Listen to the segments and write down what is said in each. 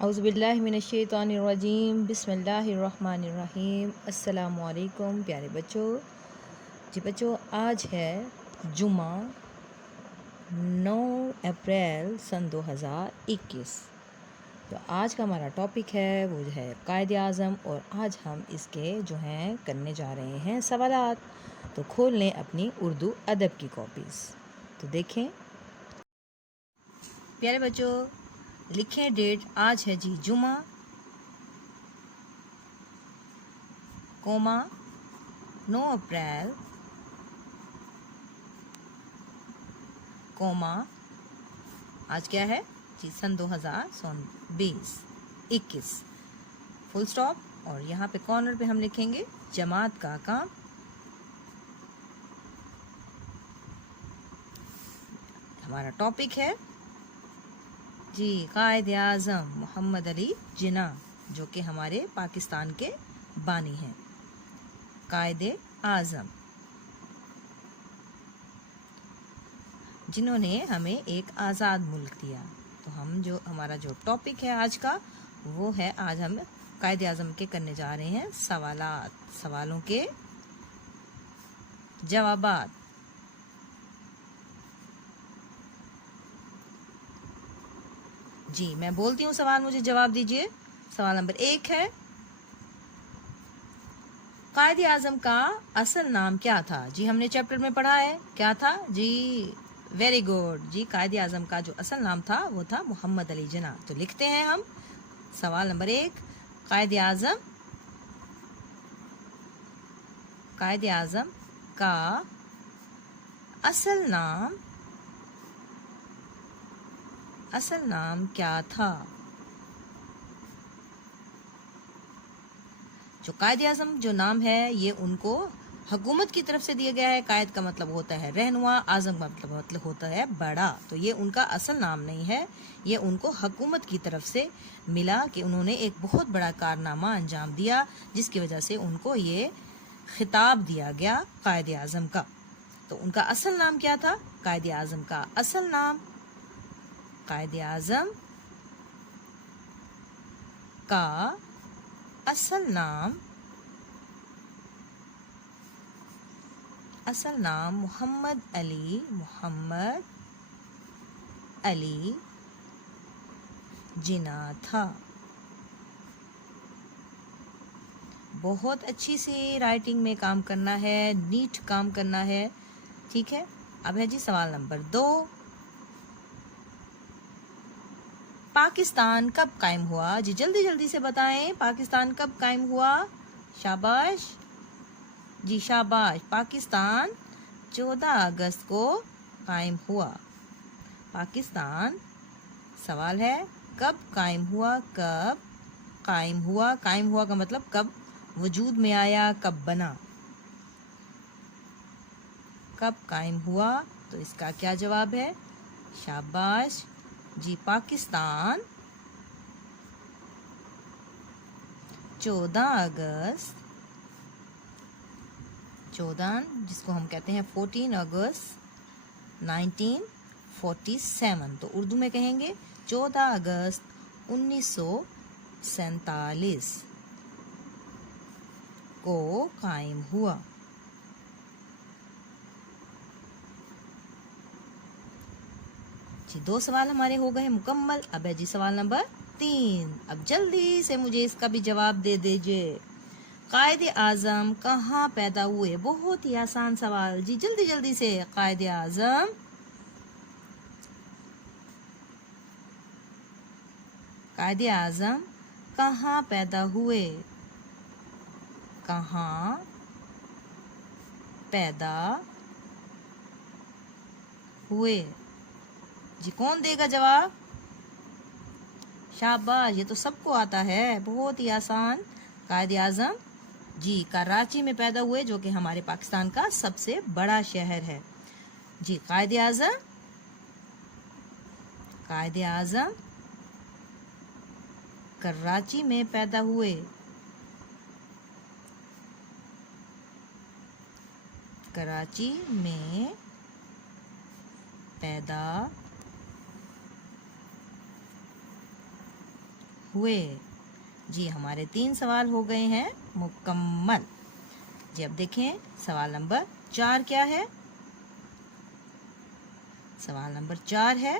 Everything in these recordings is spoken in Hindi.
औज़ुबिल्लाहिमिनश्शैतानिर्रजीम बिस्मिल्लाहिर्रहमानिर्रहीम। अस्सलामुअलैकुम प्यारे बच्चों। जी बच्चों, आज है जुमा 9 अप्रैल सन 2021। तो आज का हमारा टॉपिक है वो है कायदे आज़म, और आज हम इसके जो हैं करने जा रहे हैं सवालात। तो खोल लें अपनी उर्दू अदब की कॉपीज़। तो देखें प्यारे बच्चों, लिखें डेट। आज है जी जुमा, कोमा 9 अप्रैल, कोमा आज क्या है जी सन 2021, फुल स्टॉप। और यहाँ पे कॉर्नर पे हम लिखेंगे जमात का काम। हमारा टॉपिक है जी कायदे आज़म मोहम्मद अली जिन्ना, जो कि हमारे पाकिस्तान के बानी हैं। कायदे आज़म जिन्होंने हमें एक आज़ाद मुल्क दिया। तो हमारा जो टॉपिक है आज का वो है, आज हम कायदे आज़म के करने जा रहे हैं सवालात, सवालों के जवाबात। जी मैं बोलती हूँ सवाल, मुझे जवाब दीजिए। सवाल नंबर 1 है, कायदे आज़म का असल नाम क्या था? जी हमने चैप्टर में पढ़ा है, क्या था जी? वेरी गुड जी, कायदे आज़म का जो असल नाम था वो था मोहम्मद अली जिन्ना। तो लिखते हैं हम सवाल नंबर 1, कायदे आज़म का असल नाम क्या था? जो कायदे आज़म जो नाम है ये उनको हुकूमत की तरफ से दिया गया है। कायद का मतलब होता है रहनुमा, आज़म का मतलब होता है बड़ा। तो ये उनका असल नाम नहीं है, ये उनको हुकूमत की तरफ से मिला कि उन्होंने एक बहुत बड़ा कारनामा अंजाम दिया, जिसकी वजह से उनको ये खिताब दिया गया कायदे आज़म का। तो उनका असल नाम क्या था? कायदे आज़म का असल नाम, कायदे आज़म का असल नाम मोहम्मद अली जिन्ना था। बहुत अच्छी सी राइटिंग में काम करना है, नीट काम करना है, ठीक है। अब है जी सवाल नंबर 2, पाकिस्तान कब कायम हुआ? जी जल्दी जल्दी से बताएं, पाकिस्तान कब कायम हुआ? शाबाश जी, शाबाश। पाकिस्तान 14 अगस्त को कायम हुआ। पाकिस्तान, सवाल है कब कायम हुआ? कब कायम हुआ? कायम हुआ का मतलब कब वजूद में आया, कब बना? कब कायम हुआ? तो इसका क्या जवाब है? शाबाश जी, पाकिस्तान 14 अगस्त, 14 जिसको हम कहते हैं 14 अगस्त 1947। तो उर्दू में कहेंगे 14 अगस्त 1947 को कायम हुआ। जी 2 सवाल हमारे हो गए मुकम्मल। अब है जी सवाल नंबर 3। अब जल्दी से मुझे इसका भी जवाब दे दीजिए। कायदे आज़म कहाँ पैदा हुए? बहुत ही आसान सवाल जी, जल्दी जल्दी से। कायदे आज़म कहाँ पैदा हुए? कहाँ पैदा हुए? जी कौन देगा जवाब? शाबाश, ये तो सबको आता है, बहुत ही आसान। कायदे आज़म जी कराची में पैदा हुए, जो कि हमारे पाकिस्तान का सबसे बड़ा शहर है। जी कायदे आज़म कराची में पैदा हुए। कराची में पैदा हुए। जी हमारे 3 सवाल हो गए हैं मुकम्मल। जी अब देखें सवाल नंबर 4 क्या है। सवाल नंबर 4 है,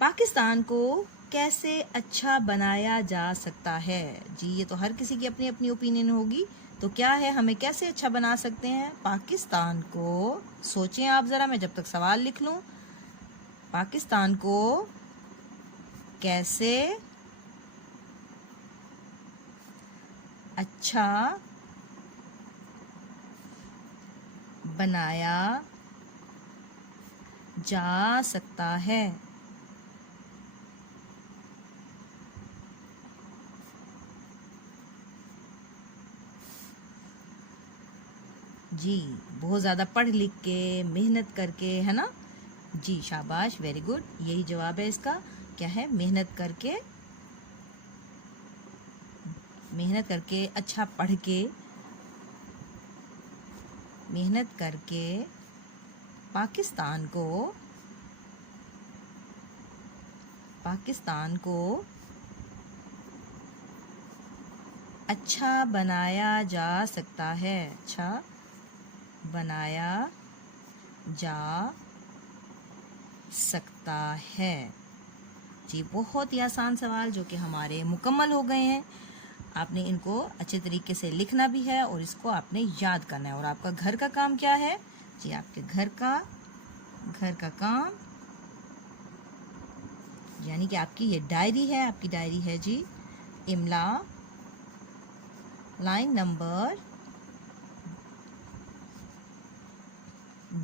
पाकिस्तान को कैसे अच्छा बनाया जा सकता है। जी ये तो हर किसी की अपनी अपनी ओपिनियन होगी, तो क्या है, हमें कैसे अच्छा बना सकते हैं पाकिस्तान को। सोचें आप ज़रा, मैं जब तक सवाल लिख लूं। पाकिस्तान को कैसे अच्छा बनाया जा सकता है। जी बहुत ज़्यादा पढ़ लिख के मेहनत करके, है ना। जी शाबाश, वेरी गुड, यही जवाब है इसका। क्या है, मेहनत करके, मेहनत करके, अच्छा पढ़ के, मेहनत करके पाकिस्तान को अच्छा बनाया जा सकता है। अच्छा बनाया जा सकता है। जी बहुत ही आसान सवाल जो कि हमारे मुकम्मल हो गए हैं। आपने इनको अच्छे तरीके से लिखना भी है और इसको आपने याद करना है। और आपका घर का काम क्या है जी, आपके घर का काम यानी कि आपकी ये डायरी है, आपकी डायरी है जी, इमला लाइन नंबर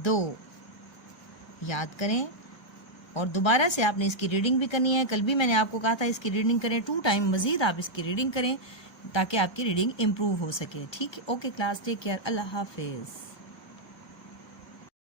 2 याद करें। और दोबारा से आपने इसकी रीडिंग भी करनी है। कल भी मैंने आपको कहा था इसकी रीडिंग करें, 2 टाइम मजीद आप इसकी रीडिंग करें ताकि आपकी रीडिंग इम्प्रूव हो सके। ठीक है, ओके क्लास, टेक केयर, अल्लाह हाफिज़।